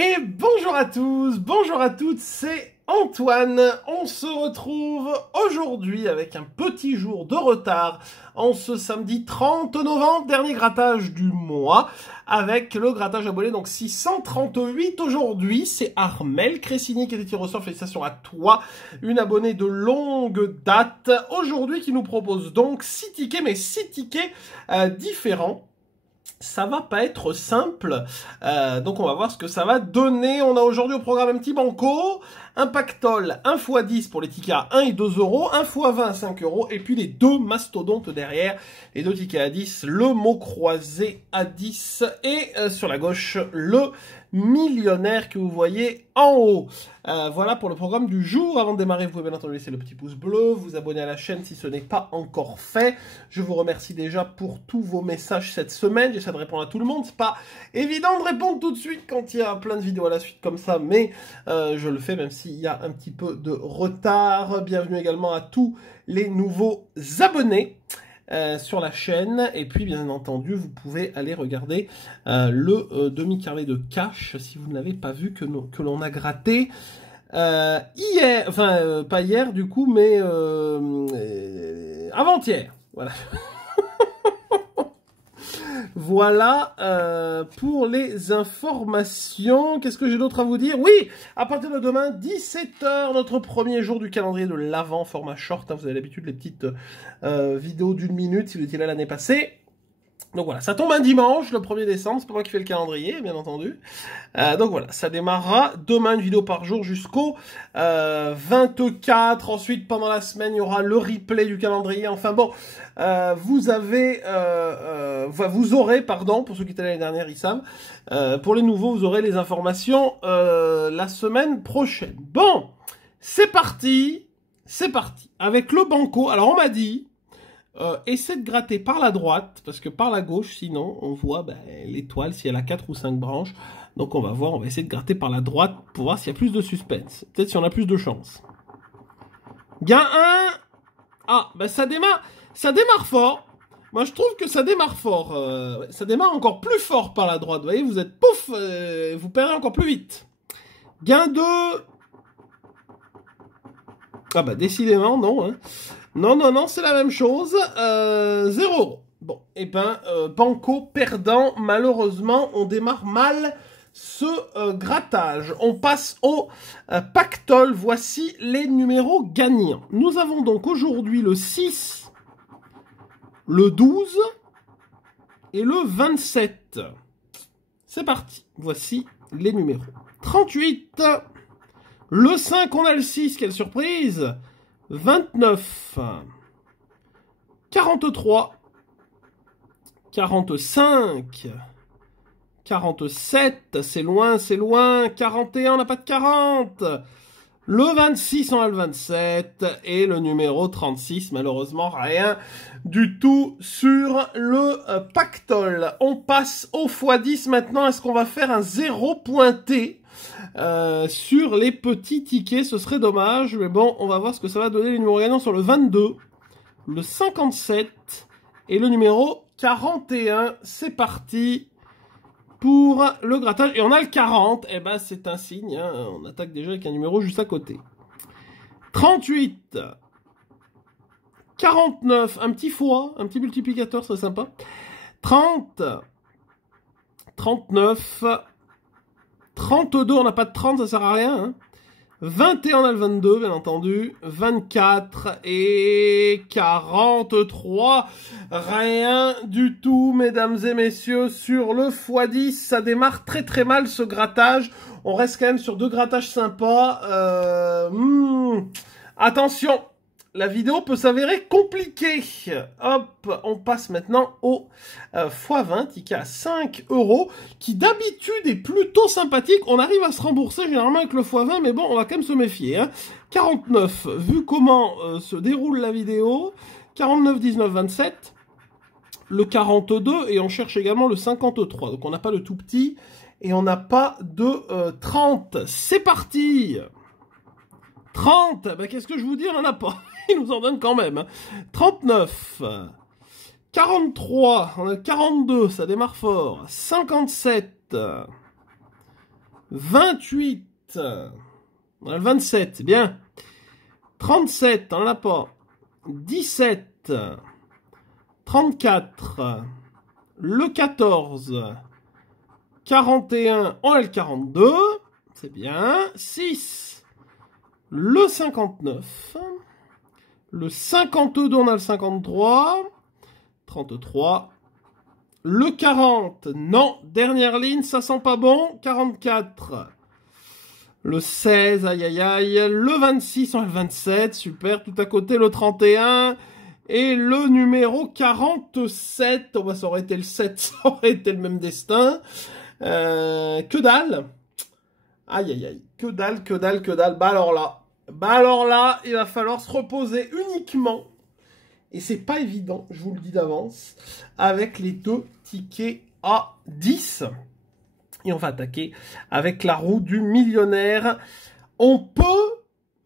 Et bonjour à tous, bonjour à toutes, c'est Antoine. On se retrouve aujourd'hui avec un petit jour de retard en ce samedi 30 novembre, dernier grattage du mois, avec le grattage abonné, donc 638 aujourd'hui. C'est Armel Cressini qui était tiré au sort, félicitations à toi, une abonnée de longue date, aujourd'hui qui nous propose donc 6 tickets, mais 6 tickets différents. Ça va pas être simple, donc on va voir ce que ça va donner. On a aujourd'hui au programme un petit banco, un pactole 1x10 pour les tickets à 1 et 2 euros, 1x20 à 5 euros, et puis les deux mastodontes derrière, les deux tickets à 10, le mot croisé à 10, et sur la gauche, le millionnaire que vous voyez en haut. Voilà pour le programme du jour. Avant de démarrer, vous pouvez bien entendu laisser le petit pouce bleu, vous abonner à la chaîne si ce n'est pas encore fait. Je vous remercie déjà pour tous vos messages cette semaine. J'essaie de répondre à tout le monde. C'est pas évident de répondre tout de suite quand il y a plein de vidéos à la suite comme ça, mais je le fais même s'il y a un petit peu de retard. Bienvenue également à tous les nouveaux abonnés sur la chaîne, et puis bien entendu vous pouvez aller regarder le demi-carré de cash si vous ne l'avez pas vu, que l'on a gratté hier, enfin pas hier du coup, mais avant-hier, voilà. Voilà pour les informations. Qu'est-ce que j'ai d'autre à vous dire? Oui, à partir de demain, 17 h, notre premier jour du calendrier de l'Avent, format short. Hein, vous avez l'habitude, les petites vidéos d'1 minute si vous étiez là l'année passée. Donc voilà, ça tombe un dimanche, le 1er décembre, c'est pas moi qui fais le calendrier, bien entendu. Donc voilà, ça démarrera demain, une vidéo par jour jusqu'au 24. Ensuite, pendant la semaine, il y aura le replay du calendrier. Enfin bon, vous aurez, pardon, pour ceux qui étaient l'année dernière, ils savent. Pour les nouveaux, vous aurez les informations la semaine prochaine. Bon, c'est parti, avec le banco. Alors on m'a dit, essaie de gratter par la droite, parce que par la gauche, sinon, on voit l'étoile, si elle a 4 ou 5 branches. Donc on va voir, on va essayer de gratter par la droite pour voir s'il y a plus de suspense. Peut-être si on a plus de chance. Gain 1. Ah, ça démarre fort. Moi, je trouve que ça démarre fort. Ça démarre encore plus fort par la droite. Vous voyez, vous êtes pouf, vous perdez encore plus vite. Gain 2. Ah décidément, non, hein. Non, c'est la même chose. 0. Bon, et banco perdant, malheureusement, on démarre mal ce grattage. On passe au pactole. Voici les numéros gagnants. Nous avons donc aujourd'hui le 6, le 12 et le 27. C'est parti. Voici les numéros. 38. Le 5, on a le 6, quelle surprise. 29, 43, 45, 47, c'est loin, 41, on n'a pas de 40, le 26, on a le 27, et le numéro 36, malheureusement, rien du tout sur le pactole. On passe au x10 maintenant. Est-ce qu'on va faire un 0 pointé sur les petits tickets? Ce serait dommage, mais bon, on va voir ce que ça va donner. Les numéros gagnants sur le 22, le 57 et le numéro 41. C'est parti pour le grattage. Et on a le 40, et c'est un signe, hein. On attaque déjà avec un numéro juste à côté. 38, 49, un petit fois, un petit multiplicateur, c'est sympa. 30, 39, 32, on n'a pas de 30, ça sert à rien, hein. 21, on a le 22, bien entendu. 24 et 43. Rien du tout, mesdames et messieurs, sur le x10. Ça démarre très très mal ce grattage. On reste quand même sur deux grattages sympas. Attention, la vidéo peut s'avérer compliquée. Hop, on passe maintenant au x20, ticket à 5 euros, qui d'habitude est plutôt sympathique. On arrive à se rembourser généralement avec le x20, mais bon, on va quand même se méfier, hein. 49, vu comment se déroule la vidéo. 49, 19, 27. Le 42, et on cherche également le 53. Donc on n'a pas le tout petit, et on n'a pas de 30. C'est parti. 30, qu'est-ce que je vous dis, on n'en a pas. Il nous en donne quand même. 39, 43, on a 42, ça démarre fort. 57, 28. On a le 27, c'est bien. 37, on l'a pas. 17. 34. Le 14. 41, on a le 42. C'est bien. 6. Le 59. Le 52, on a le 53. 33. Le 40, non. Dernière ligne, ça sent pas bon. 44. Le 16, aïe aïe aïe. Le 26, on a le 27. Super, tout à côté, le 31. Et le numéro 47. Oh, bah, ça aurait été le 7, ça aurait été le même destin. Que dalle. Aïe aïe aïe. Que dalle, que dalle, que dalle. Bah alors là, il va falloir se reposer uniquement. Et c'est pas évident, je vous le dis d'avance, avec les 2 tickets à 10. Et on va attaquer avec la roue du millionnaire. On peut,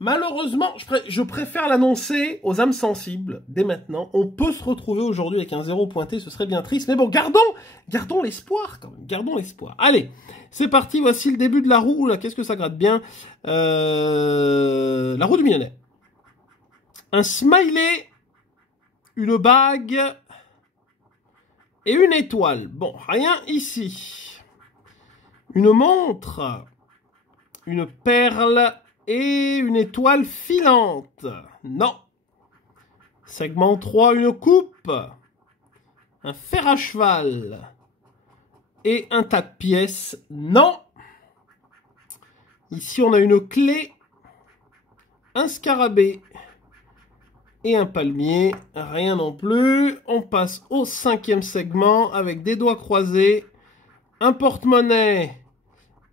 malheureusement, je préfère l'annoncer aux âmes sensibles dès maintenant. On peut se retrouver aujourd'hui avec un 0 pointé, ce serait bien triste. Mais bon, gardons l'espoir quand même, gardons l'espoir. Allez, c'est parti, voici le début de la roue. Là, qu'est-ce que ça gratte bien, la roue du millionnaire. Un smiley, une bague et une étoile. Bon, rien ici. Une montre, une perle et une étoile filante. Non. Segment 3, une coupe, un fer à cheval et un tas de pièces. Non. Ici, on a une clé, un scarabée et un palmier. Rien non plus. On passe au 5e segment avec des doigts croisés, un porte-monnaie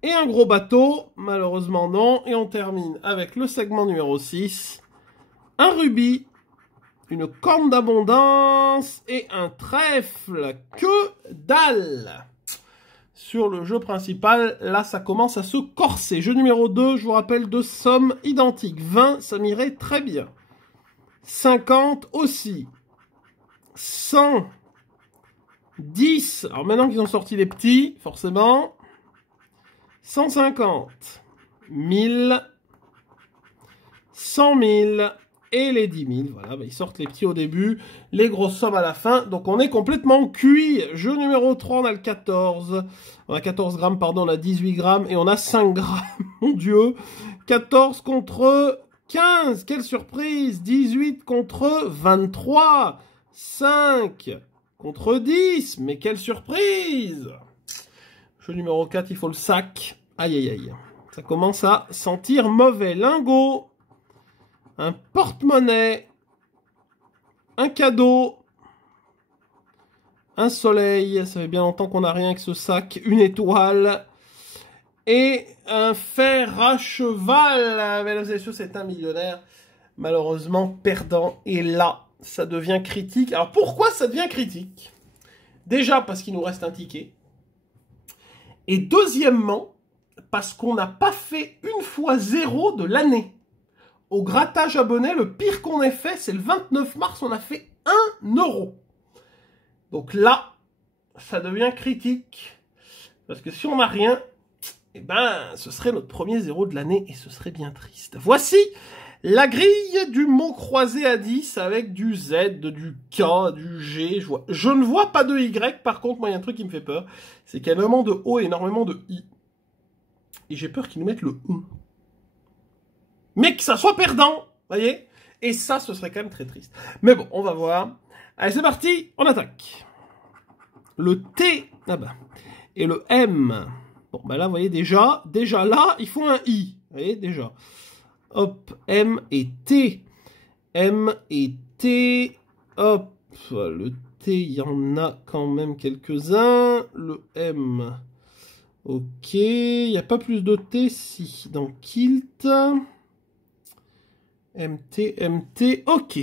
et un gros bateau. Malheureusement non. Et on termine avec le segment numéro 6. Un rubis, une corne d'abondance et un trèfle. Que dalle! Sur le jeu principal, là ça commence à se corser. Jeu numéro 2, je vous rappelle, 2 sommes identiques. 20, ça m'irait très bien. 50 aussi. 100. 10. Alors maintenant qu'ils ont sorti les petits, forcément. 150. 1000. 100 000. Et les 10 000. Voilà, bah ils sortent les petits au début. Les grosses sommes à la fin. Donc on est complètement cuit. Jeu numéro 3, on a le 14. On a 14 grammes, pardon, on a 18 grammes. Et on a 5 grammes. Mon Dieu. 14 contre 15, quelle surprise! 18 contre 23. 5 contre 10, mais quelle surprise! Jeu numéro 4, il faut le sac. Aïe aïe aïe. Ça commence à sentir mauvais. Lingot, un porte-monnaie, un cadeau, un soleil. Ça fait bien longtemps qu'on n'a rien avec ce sac. Une étoile. Et un fer à cheval. Mesdames et messieurs, c'est un millionnaire malheureusement perdant. Et là, ça devient critique. Alors pourquoi ça devient critique? Déjà parce qu'il nous reste un ticket. Et deuxièmement, parce qu'on n'a pas fait une fois 0 de l'année. Au grattage abonné, le pire qu'on ait fait, c'est le 29 mars, on a fait 1 euro. Donc là, ça devient critique. Parce que si on n'a rien, eh ben, ce serait notre premier 0 de l'année et ce serait bien triste. Voici la grille du mot croisé à 10 avec du Z, du K, du G. Je ne vois pas de Y. Par contre, moi, il y a un truc qui me fait peur. C'est qu'il y a énormément de O et énormément de I. Et j'ai peur qu'ils nous mettent le OU. Mais que ça soit perdant, voyez. Et ça, ce serait quand même très triste. Mais bon, on va voir. Allez, c'est parti, on attaque. Le T, ah bah, et le M. Bon, bah là, vous voyez, déjà là, il faut un I. Vous voyez, déjà. Hop, M et T. M et T. Hop, le T, il y en a quand même quelques-uns. Le M, ok. Il n'y a pas plus de T, si. Dans Kilt. MT, MT, ok.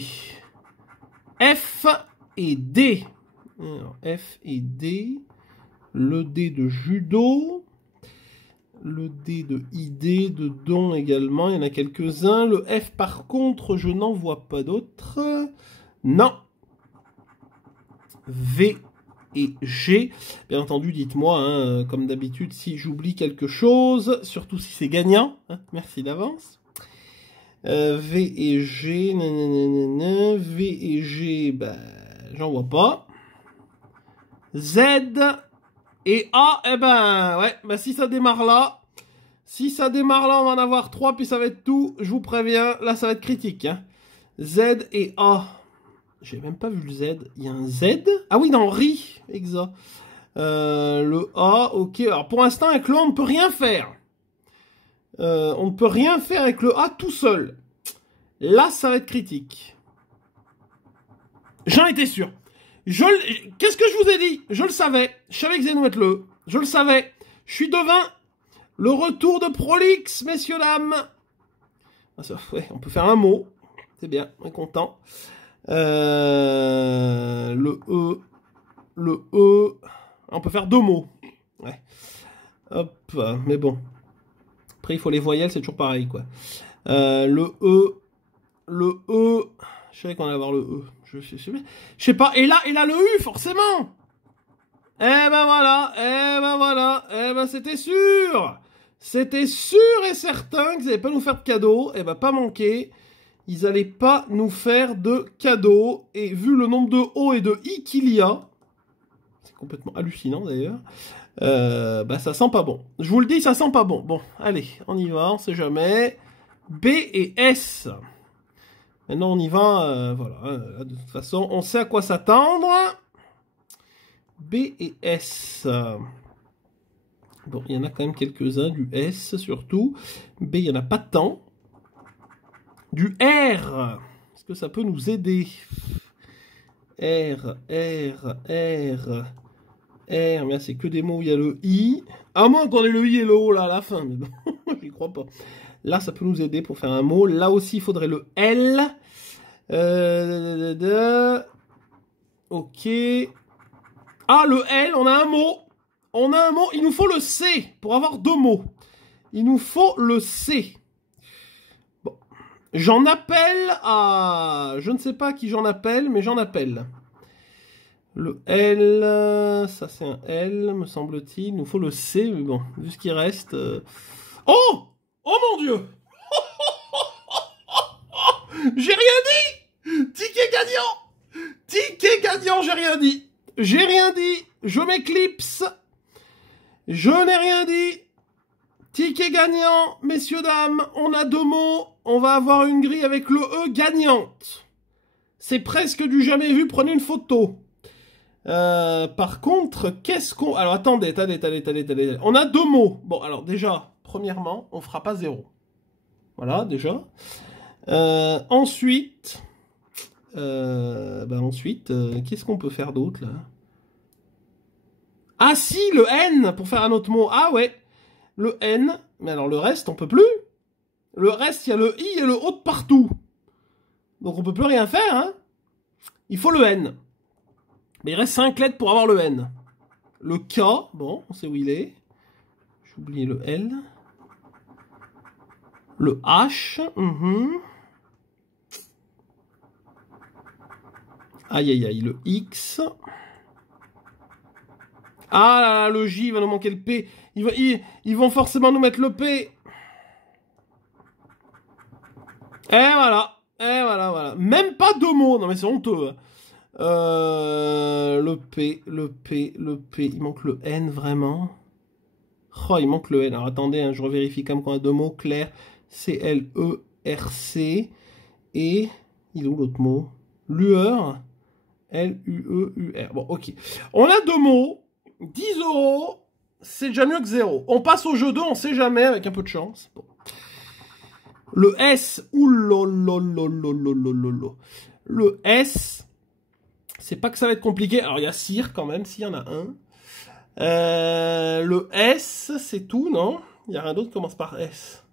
F et D. Alors, F et D. Le D de judo. Le D de ID, de don également. Il y en a quelques-uns. Le F, par contre, je n'en vois pas d'autres. Non. V et G. Bien entendu, dites-moi, hein, comme d'habitude, si j'oublie quelque chose, surtout si c'est gagnant. Hein, merci d'avance. V et G, nanana, V et G, ben, j'en vois pas. Z et A, eh ben, ouais, ben si ça démarre là, on va en avoir 3, puis ça va être tout, je vous préviens, là ça va être critique. Hein. Z et A. J'ai même pas vu le Z. Il y a un Z. Ah oui, dans RI, exa. Le A, ok. Alors pour l'instant, avec le A, on ne peut rien faire. On ne peut rien faire avec le A tout seul. Là, ça va être critique. J'en étais sûr. Qu'est-ce que je vous ai dit? Je le savais. Je savais que vous allez nous mettre le E. Je le savais. Je suis devin. Le retour de Prolix, messieurs, dames. Ah, ça, ouais, on peut faire un mot. C'est bien, on est content. Le E. On peut faire 2 mots. Ouais. Hop, mais bon. Après, il faut les voyelles, c'est toujours pareil, quoi. Le E. Je savais qu'on allait avoir le E. Je sais pas. Et là, le U, forcément. Eh ben voilà. Eh ben, c'était sûr. C'était sûr et certain qu'ils n'allaient pas nous faire de cadeaux. Eh ben, pas manqué. Ils n'allaient pas nous faire de cadeaux. Et vu le nombre de O et de I qu'il y a, c'est complètement hallucinant d'ailleurs, bah ça sent pas bon. Je vous le dis, ça sent pas bon. Bon, allez, on y va, on sait jamais. B et S. Maintenant, on y va, voilà. Là, de toute façon, on sait à quoi s'attendre. B et S. Bon, il y en a quand même quelques-uns, du S surtout. B, il n'y en a pas tant. Du R. Est-ce que ça peut nous aider? R, mais c'est que des mots où il y a le I. À moins qu'on ait le I et le O là à la fin, mais bon, j'y crois pas. Là, ça peut nous aider pour faire un mot. Là aussi, il faudrait le L. Ok. Ah, le L, on a un mot. On a un mot. Il nous faut le C pour avoir 2 mots. Il nous faut le C. Bon. J'en appelle à... Je ne sais pas qui j'en appelle, mais j'en appelle. Le L, ça c'est un L, me semble-t-il. Il nous faut le C, mais bon, vu ce qui reste... Oh! Oh mon Dieu! J'ai rien dit! Ticket gagnant! Ticket gagnant, j'ai rien dit! J'ai rien dit! Je m'éclipse! Je n'ai rien dit! Ticket gagnant, messieurs, dames, on a 2 mots. On va avoir une grille avec le E gagnante. C'est presque du jamais vu, prenez une photo. Par contre, qu'est-ce qu'on... Alors, attendez. On a 2 mots. Bon, alors, déjà, premièrement, on fera pas 0. Voilà, déjà. Ensuite... qu'est-ce qu'on peut faire d'autre, là? Ah, si, le N, pour faire un autre mot. Ah, ouais. Le N. Mais alors, le reste, on peut plus. Le reste, il y a le I et le O de partout. Donc, on peut plus rien faire, hein. Il faut le N. Mais il reste 5 lettres pour avoir le N. Le K, bon, on sait où il est. J'ai oublié le L. Le H. Aïe, aïe, aïe, le X. Ah là là, le J, il va nous manquer le P. Ils vont forcément nous mettre le P. Et voilà. Même pas 2 mots. Non mais c'est honteux. Le P. Il manque le N vraiment. Oh, il manque le N. Alors attendez, hein, je revérifie comme qu'on a 2 mots clairs. C-L-E-R-C. Et il est où l'autre mot? Lueur. L-U-E-U-R. Bon, ok. On a 2 mots. 10 €. C'est déjà mieux que 0. On passe au jeu 2, on sait jamais, avec un peu de chance. Bon. Le S. Oulolololololololo. Le S. C'est pas que ça va être compliqué. Alors, il y a cire quand même, s'il y en a un. Le S, c'est tout, non? Il n'y a rien d'autre qui commence par S.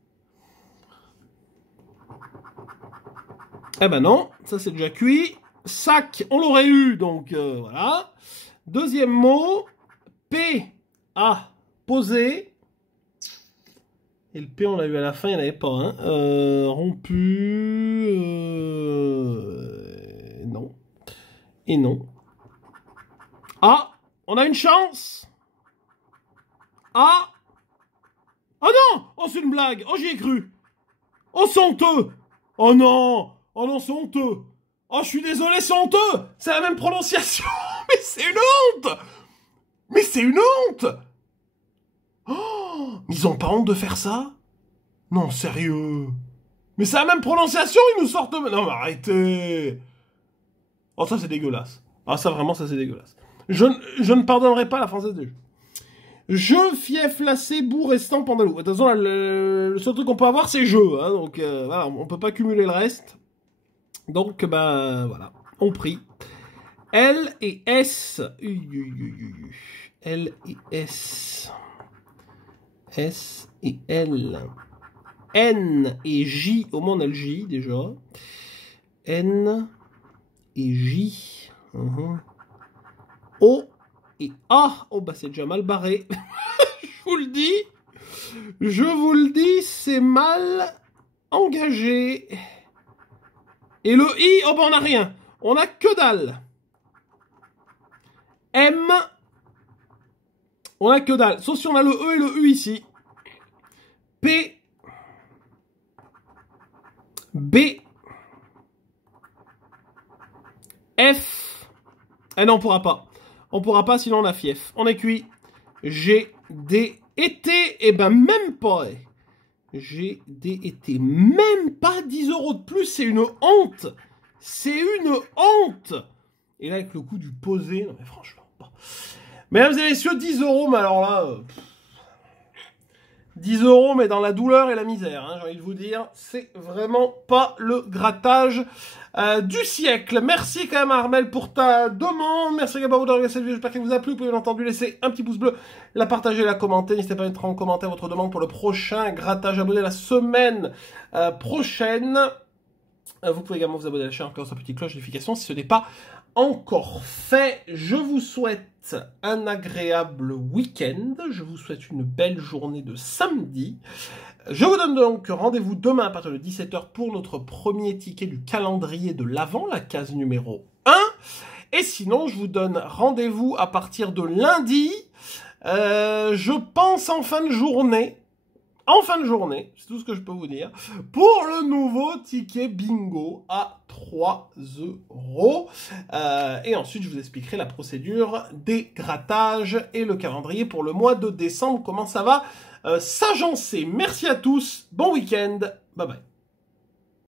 Eh ben non, ça c'est déjà cuit. Sac, on l'aurait eu, donc voilà. Deuxième mot, P, A, posé. Et le P, on l'a eu à la fin, il n'y en avait pas. Hein. Rompu, non. Et non. A, On a une chance. Ah. Oh non. Oh, c'est une blague. Oh, j'y ai cru. Oh, c'est honteux. Oh non. Oh non, c'est honteux. Oh, je suis désolé, c'est honteux. C'est la même prononciation. Mais c'est une honte. Mais c'est une honte. Oh, mais ils ont pas honte de faire ça? Non, sérieux. Mais c'est la même prononciation, ils nous sortent... Non, mais arrêtez. Oh, ça, c'est dégueulasse. Ah, ça, vraiment, ça, c'est dégueulasse. Je ne pardonnerai pas la française des jeux. Je, fief, lacé, bourre, estampe, andalou. De toute façon, le seul truc qu'on peut avoir, c'est jeu. Hein, donc, voilà, on peut pas cumuler le reste. Donc, bah, voilà. On prie. L et S. L et S. S et L. N et J. Au moins, on a le J, déjà. N et J. O et A. Oh, bah, c'est déjà mal barré. Je vous le dis. Je vous le dis, c'est mal engagé. Et le I, oh, bah, on a rien. On a que dalle. M. On a que dalle. Sauf si on a le E et le U ici. P. B. F. Eh non, on pourra pas. On pourra pas, sinon on a fief. On est cuit. G, D, et T. Eh ben, même pas. G, D, et T. Même pas 10 € de plus. C'est une honte. C'est une honte. Et là, avec le coup du posé. Non, mais franchement. Bon. Mesdames et messieurs, 10 €. Mais alors là... 10 € mais dans la douleur et la misère, hein, j'ai envie de vous dire, c'est vraiment pas le grattage du siècle. Merci quand même à Armel pour ta demande, merci Gabaro d'avoir regardé cette vidéo, j'espère qu'elle vous a plu, vous pouvez bien entendu laisser un petit pouce bleu, la partager, la commenter, n'hésitez pas à mettre en commentaire votre demande pour le prochain grattage abonné la semaine prochaine. Vous pouvez également vous abonner à la chaîne en cliquant sur la petite cloche de notification si ce n'est pas encore fait. Je vous souhaite un agréable week-end. Je vous souhaite une belle journée de samedi. Je vous donne donc rendez-vous demain à partir de 17 h pour notre premier ticket du calendrier de l'Avent, la case numéro 1. Et sinon, je vous donne rendez-vous à partir de lundi. Je pense en fin de journée. En fin de journée, c'est tout ce que je peux vous dire, pour le nouveau ticket bingo à 3 €. Et ensuite, je vous expliquerai la procédure des grattages et le calendrier pour le mois de décembre, comment ça va s'agencer. Merci à tous, bon week-end, bye bye.